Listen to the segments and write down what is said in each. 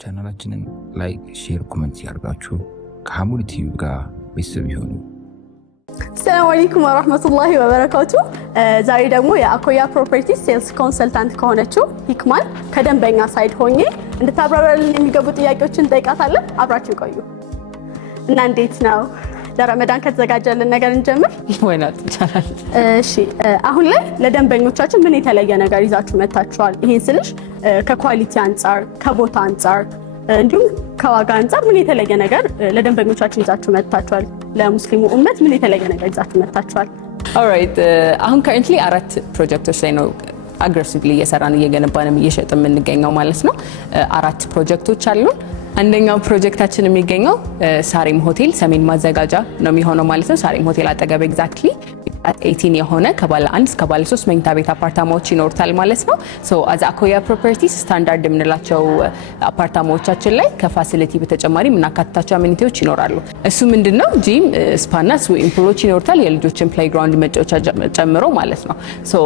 ቻናላችንን ላይክ፣ ሼር፣ ኮሜንት ያርጋችሁ ከሐሙድ ቲቪ ጋር ቤተሰብ ይሁኑ። ሰላም አለይኩም ወራህመቱላሂ ወበረካቱ። ዛሬ ደግሞ የአኮያ ፕሮፐርቲስ ሴልስ ኮንሰልታንት ከሆነችው ሂክማን ከደንበኛ ሳይድ ሆኜ እንድታብራራልን የሚገቡ ጥያቄዎችን ጠይቃታለን። አብራችሁ ቆዩ እና እንዴት ነው ለረመዳን ከተዘጋጀልን ነገር እንጀምር ወይናት ይቻላል? እሺ፣ አሁን ላይ ለደንበኞቻችን ምን የተለየ ነገር ይዛችሁ መጣችኋል? ይሄን ስልሽ ከኳሊቲ አንፃር፣ ከቦታ አንፃር እንዲሁም ከዋጋ አንፃር ምን የተለየ ነገር ለደንበኞቻችን ይዛችሁ መጣችኋል? ለሙስሊሙ ኡመት ምን የተለየ ነገር ይዛችሁ መጣችኋል? ኦልራይት፣ አሁን ከረንትሊ 4 ፕሮጀክቶች ላይ ነው አግሬሲቭሊ እየሰራን እየገነባንም እየሸጥን የምንገኘው ማለት ነው። 4 ፕሮጀክቶች አሉን። አንደኛው ፕሮጀክታችን የሚገኘው ሳሪም ሆቴል ሰሜን ማዘጋጃ ነው የሚሆነው ማለት ነው። ሳሪም ሆቴል አጠገብ ኤግዛክትሊ 18 የሆነ ከባለ 1 እስከ ባለ 3 መኝታ ቤት አፓርታማዎች ይኖርታል ማለት ነው። ሶ አዝ አኮያ ፕሮፐርቲስ ስታንዳርድ የምንላቸው አፓርታማዎቻችን ላይ ከፋሲሊቲ በተጨማሪ የምናካትታቸው አሜኒቲዎች ይኖራሉ። እሱ ምንድነው? ጂም፣ ስፓና ስዊሚንግ ፑሎች ይኖርታል፣ የልጆችን ፕሌይግራውንድ መጫወቻ ጨምሮ ማለት ነው። ሶ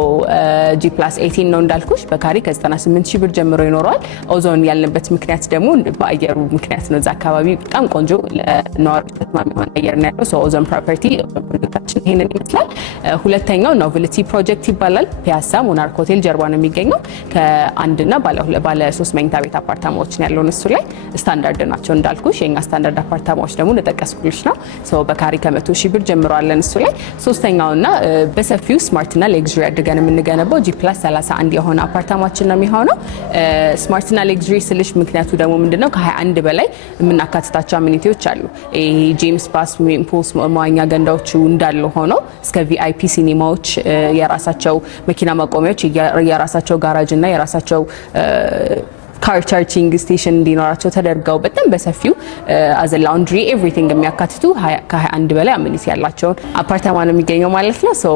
G+18 ነው እንዳልኩሽ፣ በካሬ ከ98 ሺህ ብር ጀምሮ ይኖረዋል። ኦዞን ያልንበት ምክንያት ደግሞ በአየሩ ምክንያት ነው። እዛ አካባቢ በጣም ቆንጆ ለነዋሪዎች ተስማሚ የሆነ አየር ነው ያለው። ሶ ኦዞን ፕሮፐርቲ ፕሮጀክታችን ይሄንን ይመስላል። ሁለተኛው ኖቨልቲ ፕሮጀክት ይባላል። ፒያሳ ሞናርክ ሆቴል ጀርባ ነው የሚገኘው። ከአንድና ባለ 3 መኝታ ቤት አፓርታማዎችን ያለውን እሱ ላይ ስታንዳርድ ናቸው እንዳልኩሽ። የኛ ስታንዳርድ አፓርታማዎች ደግሞ ለጠቀስኩልሽ ነው። ሶ በካሬ ከ100 ሺህ ብር ጀምሮ አለን እሱ ላይ። ሶስተኛውና በሰፊው ስማርትና ሌግዥሪ አድርገን የምንገነባው G+31 የሆነ አፓርታማችን ነው የሚሆነው። ስማርትና ሌግዥሪ ስልሽ ምክንያቱ ደግሞ ምንድነው? ከ21 በላይ የምናካትታቸው አሚኒቲዎች አሉ። ጂም፣ ስፓ፣ ስዊሚንግ ፑልስ፣ መዋኛ ገንዳዎቹ እንዳሉ ሆነው እስከ ቪአይፒ ሲኒማዎች፣ የራሳቸው መኪና ማቆሚያዎች፣ የራሳቸው ጋራጅ እና የራሳቸው ካር ቻርጂንግ ስቴሽን እንዲኖራቸው ተደርገው በጣም በሰፊው አዘ ላውንድሪ ኤቭሪቲንግ የሚያካትቱ ከ21 በላይ አሚኒቲ ያላቸውን አፓርታማ ነው የሚገኘው ማለት ነው። ሶ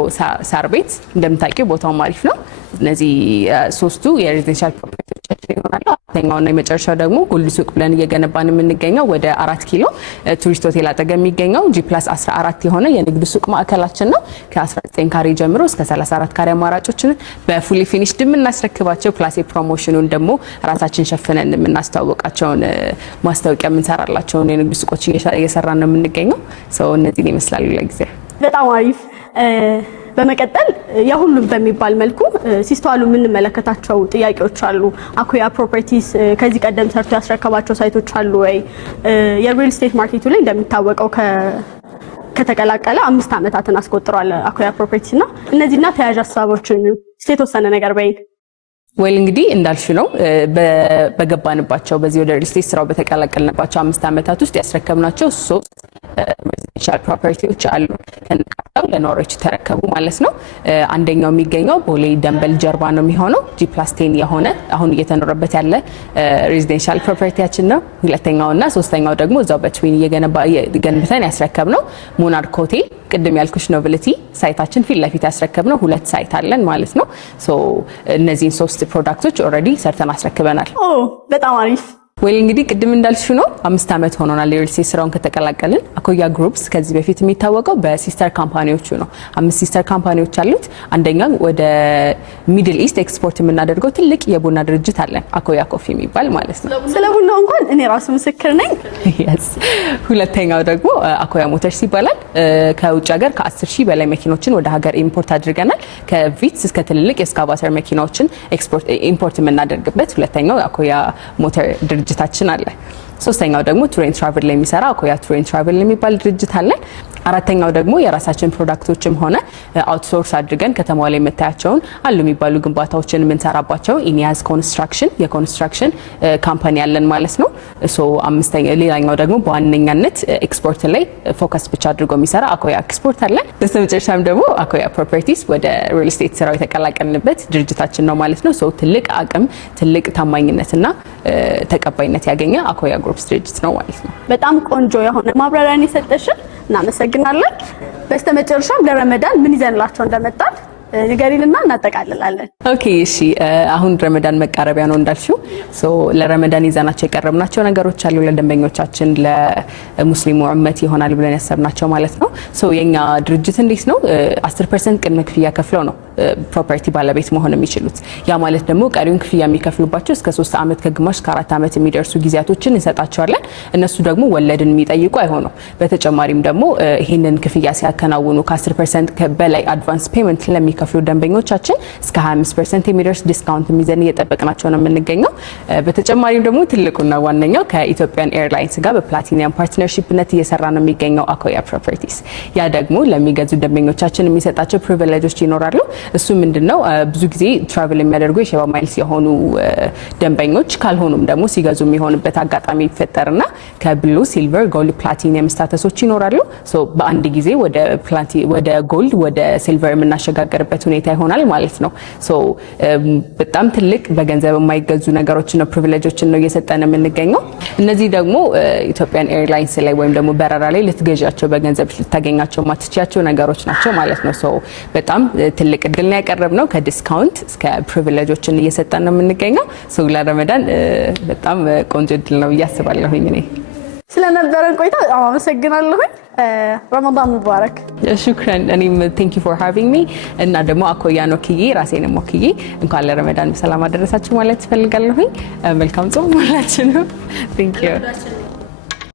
ሳር ቤት እንደምታውቂው ቦታው አሪፍ ነው። እነዚህ 3ቱ የሬዚደንሻል ፕሮፐርቲዎቻችን ይሆናሉ። አራተኛውና የመጨረሻው ደግሞ ጎልድ ሱቅ ብለን እየገነባን የምንገኘው ወደ 4 ኪሎ ቱሪስት ሆቴል አጠገብ የሚገኘው G+14 የሆነ የንግድ ሱቅ ማዕከላችን ነው። ከ19 ካሬ ጀምሮ እስከ 34 ካሬ አማራጮችን በፉሊ ፊኒሽድ የምናስረክባቸው ፕላስ ፕሮሞሽኑን ደግሞ ራሳችን ሸፍነን የምናስተዋወቃቸውን ማስታወቂያ የምንሰራላቸውን የንግድ ሱቆች እየሰራን ነው የምንገኘው። ሰው እነዚህን ይመስላሉ ለጊዜ። በጣም አሪፍ። በመቀጠል የሁሉም በሚባል መልኩ ሲስተዋሉ የምንመለከታቸው ጥያቄዎች አሉ። አኮያ ፕሮፐርቲስ ከዚህ ቀደም ሰርቶ ያስረከባቸው ሳይቶች አሉ ወይ? የሪል ስቴት ማርኬቱ ላይ እንደሚታወቀው ከተቀላቀለ 5 ዓመታትን አስቆጥሯል አኮያ ፕሮፐርቲስ እና እነዚህና ተያያዥ ሀሳቦችን የተወሰነ ነገር በይ። ወይል እንግዲህ እንዳልሽ ነው በገባንባቸው በዚህ ወደ ሪል ስቴት ስራው በተቀላቀልንባቸው 5 ዓመታት ውስጥ ያስረከብናቸው 3 ሬዚደንሻል ፕሮፐርቲዎች አሉ። ከነቃታው ለነዋሪዎች ተረከቡ ማለት ነው። አንደኛው የሚገኘው ቦሌ ደንበል ጀርባ ነው የሚሆነው G+10 የሆነ አሁን እየተኖረበት ያለ ሬዚደንሻል ፕሮፐርቲያችን ነው። ሁለተኛውና ሶስተኛው ደግሞ እዛው በትዊን እየገነባን ያስረከብነው ሞናርክ ሆቴል ቅድም ያልኩሽ ኖቨልቲ ሳይታችን ፊት ለፊት ያስረከብነው 2 ሳይት አለን ማለት ነው። ሶ እነዚህን 3 ፕሮዳክቶች ኦልሬዲ ሰርተን አስረክበናል። በጣም አሪፍ። ወይ እንግዲህ ቅድም እንዳልሽው ነው 5 ዓመት ሆኖናል የሪል ስቴት ስራውን ከተቀላቀልን። አኮያ ግሩፕስ ከዚህ በፊት የሚታወቀው በሲስተር ካምፓኒዎቹ ነው። 5 ሲስተር ካምፓኒዎች አሉት። አንደኛው ወደ ሚድል ኢስት ኤክስፖርት የምናደርገው ትልቅ የቡና ድርጅት አለን አኮያ ኮፊ የሚባል ማለት ነው። ስለ ቡናው እንኳን እኔ ራሱ ምስክር ነኝ። ሁለተኛው ደግሞ አኮያ ሞተርስ ይባላል። ከውጭ ሀገር ከ10 ሺህ በላይ መኪኖችን ወደ ሀገር ኢምፖርት አድርገናል። ከቪትስ እስከ ትልልቅ የስካቫተር መኪናዎችን ኢምፖርት የምናደርግበት ሁለተኛው አኮያ ሞተር ድርጅታችን አለ። ሶስተኛው ደግሞ ቱር ኤንድ ትራቨል ላይ የሚሰራ አኮያ ቱር ኤንድ ትራቨል የሚባል ድርጅት አለ። አራተኛው ደግሞ የራሳችን ፕሮዳክቶችም ሆነ አውትሶርስ አድርገን ከተማው ላይ የምታያቸውን አሉ የሚባሉ ግንባታዎችን የምንሰራባቸው ኢኒያዝ ኮንስትራክሽን የኮንስትራክሽን ካምፓኒ ያለን ማለት ነው። ሶ ሌላኛው ደግሞ በዋነኛነት ኤክስፖርት ላይ ፎከስ ብቻ አድርጎ የሚሰራ አኮያ ኤክስፖርት አለን። በስተመጨረሻም ደግሞ አኮያ ፕሮፐርቲስ ወደ ሪል ስቴት ስራው የተቀላቀልንበት ድርጅታችን ነው ማለት ነው። ሶ ትልቅ አቅም፣ ትልቅ ታማኝነትና ተቀባይነት ያገኘ አኮያ ግሩፕስ ድርጅት ነው ማለት ነው። በጣም ቆንጆ የሆነ ማብራሪያን የሰጠሽን እናመሰግናለን። በስተመጨረሻም ለረመዳን ምን ይዘንላቸው እንደመጣን ንገሪንና እናጠቃልላለን። ኦኬ እሺ፣ አሁን ረመዳን መቃረቢያ ነው እንዳልሽው። ለረመዳን ይዘናቸው የቀረብናቸው ነገሮች አሉ ለደንበኞቻችን ለሙስሊሙ ኡመት ይሆናል ብለን ያሰብናቸው ማለት ነው። የኛ ድርጅት እንዴት ነው 10% ቅድመ ክፍያ ከፍለው ነው ፕሮፐርቲ ባለቤት መሆን የሚችሉት። ያ ማለት ደግሞ ቀሪውን ክፍያ የሚከፍሉባቸው እስከ 3 ዓመት ከግማሽ እስከ 4 ዓመት የሚደርሱ ጊዜያቶችን እንሰጣቸዋለን። እነሱ ደግሞ ወለድን የሚጠይቁ አይሆኑም። በተጨማሪም ደግሞ ይህንን ክፍያ ሲያከናውኑ ከ10% በላይ አድቫንስ ፔመንት ለሚከፍሉ ደንበኞቻችን እስከ 25% የሚደርስ ዲስካውንት ሚዘን እየጠበቅናቸው ነው የምንገኘው። በተጨማሪም ደግሞ ትልቁና ዋነኛው ከኢትዮጵያን ኤርላይንስ ጋር በፕላቲኒየም ፓርትነርሺፕነት እየሰራ ነው የሚገኘው አኮያ ፕሮፐርቲስ። ያ ደግሞ ለሚገዙ ደንበኞቻችን የሚሰጣቸው ፕሪቪሌጆች ይኖራሉ። እሱ ምንድነው ብዙ ጊዜ ትራቨል የሚያደርጉ የሼባ ማይልስ የሆኑ ደንበኞች ካልሆኑም ደግሞ ሲገዙ የሚሆንበት አጋጣሚ ይፈጠርና ከብሉ ሲልቨር ጎልድ ፕላቲኒየም ስታተሶች ይኖራሉ። በአንድ ጊዜ ወደ ጎልድ ወደ ሲልቨር የምናሸጋገርበት ሁኔታ ይሆናል ማለት ነው። በጣም ትልቅ በገንዘብ የማይገዙ ነገሮች ነው ፕሪቪሌጆችን ነው እየሰጠን የምንገኘው። እነዚህ ደግሞ ኢትዮጵያን ኤርላይንስ ላይ ወይም ደግሞ በረራ ላይ ልትገዣቸው በገንዘብ ልታገኛቸው ማትችያቸው ነገሮች ናቸው ማለት ነው። በጣም ትልቅ እድል ነው ያቀረብነው። ከዲስካውንት እስከ ፕሪቪሌጆችን እየሰጠን ነው የምንገኘው። ለረመዳን በጣም ቆንጆ እድል ነው እያስባለሁኝ እኔ። ስለነበረን ቆይታ በጣም አመሰግናለሁኝ። ረመዳን ሙባረክ። ሹክራን። እኔም ቴንክ ዩ ፎር ሃቪንግ ሚ እና ደግሞ አኮያን ወክዬ ራሴንም ወክዬ እንኳን ለረመዳን በሰላም አደረሳችሁ ማለት ፈልጋለሁኝ። መልካም ጾም ሁላችንም። ቴንክ ዩ